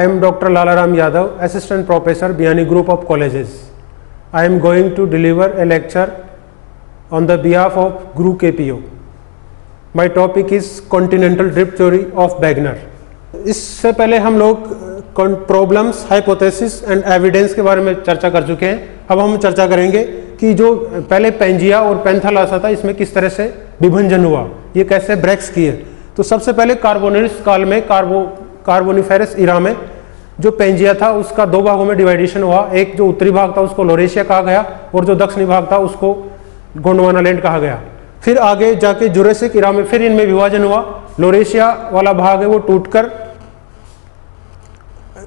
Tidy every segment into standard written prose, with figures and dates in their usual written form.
I am Dr. Lalaram Yadav, Assistant Professor, Biyani Group of Colleges. I am going to deliver a lecture on the behalf of GRU KPO. My topic is Continental Drift Theory of Wegener. इससे पहले हम लोग problems, hypothesis and evidence के बारे में चर्चा कर चुके हैं. अब हम चर्चा करेंगे कि जो पहले पेंजिया और पेंथालासा था, इसमें किस तरह से विभंजन हुआ, ये कैसे ब्रेक्स किए. तो सबसे पहले कार्बोनिफेरस काल में, कार्बोनिफेरस इरा में जो पेंजिया था उसका दो भागों में डिवाइडेशन हुआ. एक जो उत्तरी भाग था उसको लोरेशिया कहा गया और जो दक्षिणी भाग था उसको गोंडवाना लैंड कहा गया. फिर आगे जाके जुरासिक इरा में फिर इनमें विभाजन हुआ. लोरेशिया वाला भाग है वो टूटकर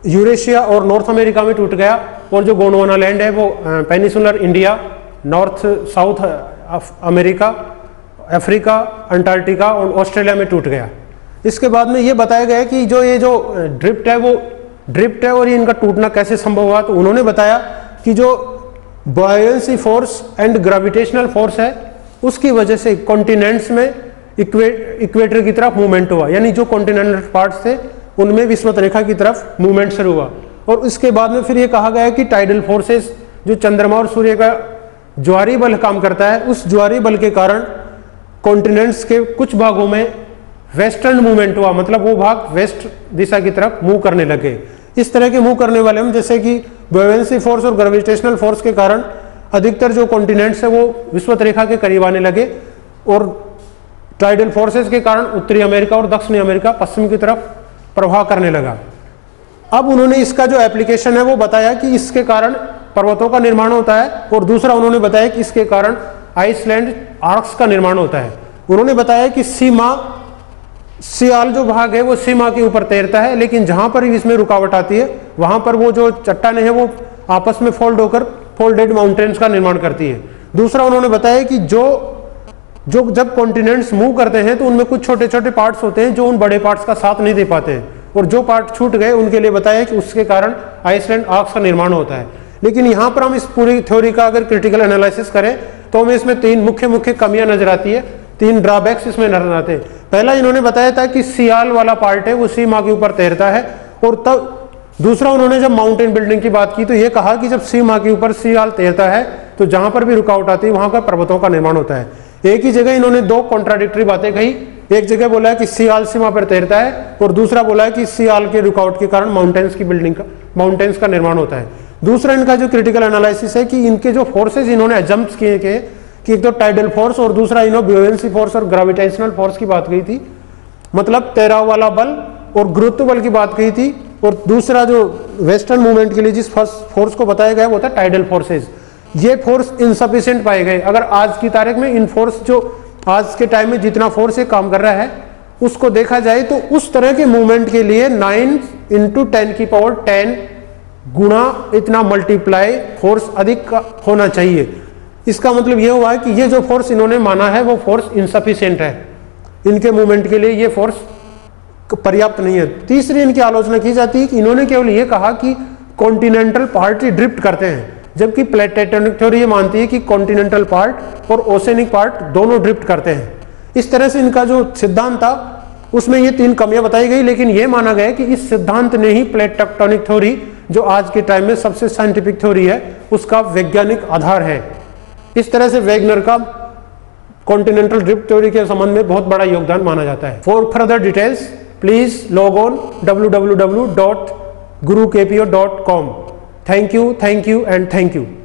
यूरेशिया और नॉर्थ अमेरिका में टूट गया और जो गोंडवाना लैंड है वो peninsular India, north south America, Africa, Antarctica और ऑस्ट्रेलिया में टूट गया. इसके बाद में ये बताया गया कि ये जो ड्रिफ्ट है वो ड्रिफ्ट है और ये इनका टूटना कैसे संभव हुआ. तो उन्होंने बताया कि जो buoyancy force and gravitational force है उसकी वजह से कॉन्टिनेंट्स में इक्वेटर की तरफ मूवमेंट हुआ, यानी जो कॉन्टिनेंटल पार्ट्स थे उनमें विषुवत रेखा की तरफ मूवमेंट शुरू हुआ. और इसके बाद में फिर ये कहा गया कि टाइडल फोर्सेस, जो चंद्रमा और सूर्य का ज्वारीय बल काम करता है, उस ज्वारीय बल के कारण कॉन्टिनेंट्स के कुछ भागों में वेस्टर्न मूवमेंट हुआ, मतलब वो भाग वेस्ट दिशा की तरफ मूव करने लगे. इस तरह के मूव करने वाले हम जैसे कि बॉयंसी फोर्स और ग्रेविटेशनल फोर्स के कारण अधिकतर जो कॉन्टिनेंट्स है वो विषुवत रेखा के करीब आने लगे और टाइडल फोर्सेस के कारण उत्तरी अमेरिका और दक्षिणी अमेरिका पश्चिम की तरफ प्रवाह करने लगा. अब उन्होंने इसका जो एप्लीकेशन है वो बताया कि इसके कारण पर्वतों का निर्माण होता है और दूसरा उन्होंने बताया कि इसके कारण आइसलैंड आर्क्स का निर्माण होता है. उन्होंने बताया कि सियाल जो भाग है वो सीमा के ऊपर तैरता है, लेकिन जहां पर इसमें रुकावट आती है वहां पर वो जो चट्टानें हैं वो आपस में फोल्ड होकर फोल्डेड माउंटेन्स का निर्माण करती है. दूसरा उन्होंने बताया कि जो जब कॉन्टिनेंट्स मूव करते हैं तो उनमें कुछ छोटे छोटे पार्ट्स होते हैं जो उन बड़े पार्ट्स का साथ नहीं दे पाते हैं और जो पार्ट छूट गए उनके लिए बताया कि उसके कारण आइसलैंड आर्क्स का निर्माण होता है. लेकिन यहाँ पर हम इस पूरी थ्योरी का अगर क्रिटिकल एनालिसिस करें तो हमें इसमें तीन मुख्य कमियां नजर आती है, तीन ड्रॉबैक्स इसमें नजर आते हैं. पहला इन्होंने बताया था कि सियाल वाला पार्ट है वो सीमा के ऊपर तैरता है और तब दूसरा उन्होंने जब माउंटेन बिल्डिंग की बात की तो ये कहा कि जब सीमा के ऊपर सियाल तैरता है तो जहां पर भी रुकावट आती है वहां पर पर्वतों का निर्माण होता है. एक ही जगह इन्होंने दो कॉन्ट्राडिक्टरी बातें कही. एक जगह बोला है कि सियाल सीमा पर तैरता है और दूसरा बोला है कि सियाल के रुकावट के कारण माउंटेन्स का निर्माण होता है. दूसरा इनका जो क्रिटिकल एनालिसिस है कि इनके जो फोर्सेज इन्होंने एजम्प्ट किए कि एक तो टाइडल फोर्स और दूसरा इन्होंने बॉयंसी फोर्स और ग्रेविटेशनल फोर्स की बात कही थी, मतलब तैराव वाला बल और गुरुत्व बल की बात कही थी. और दूसरा जो वेस्टर्न मूवमेंट के लिए जिस फोर्स को बताया गया वो था टाइडल फोर्सेज. ये फोर्स इनसफिशिएंट पाए गए. अगर आज की तारीख में इन फोर्स जो आज के टाइम में जितना फोर्स ये काम कर रहा है उसको देखा जाए तो उस तरह के मूवमेंट के लिए 9 × 10⁻10 गुणा इतना मल्टीप्लाई फोर्स अधिक होना चाहिए. इसका मतलब ये हुआ है कि ये जो फोर्स इन्होंने माना है वो फोर्स इनसफिशिएंट है, इनके मूवमेंट के लिए ये फोर्स पर्याप्त नहीं है. तीसरी इनकी आलोचना की जाती है कि इन्होंने केवल ये कहा कि कॉन्टिनेंटल पार्ट ड्रिफ्ट करते हैं, जबकि प्लेट टेक्टोनिक थ्योरी ये मानती है कि कॉन्टिनेंटल पार्ट और ओशनिक पार्ट दोनों ड्रिफ्ट करते हैं. इस तरह से इनका जो सिद्धांत था उसमें ये तीन कमियां बताई गई, लेकिन ये माना गया कि इस सिद्धांत ने ही प्लेट टेक्टोनिक थ्योरी जो आज के टाइम में सबसे साइंटिफिक थ्योरी है उसका वैज्ञानिक आधार है. इस तरह से वेगनर का कॉन्टिनेंटल ड्रिफ्ट थ्योरी के संबंध में बहुत बड़ा योगदान माना जाता है. For further details please log on www.gurukpo.com. Thank you and thank you.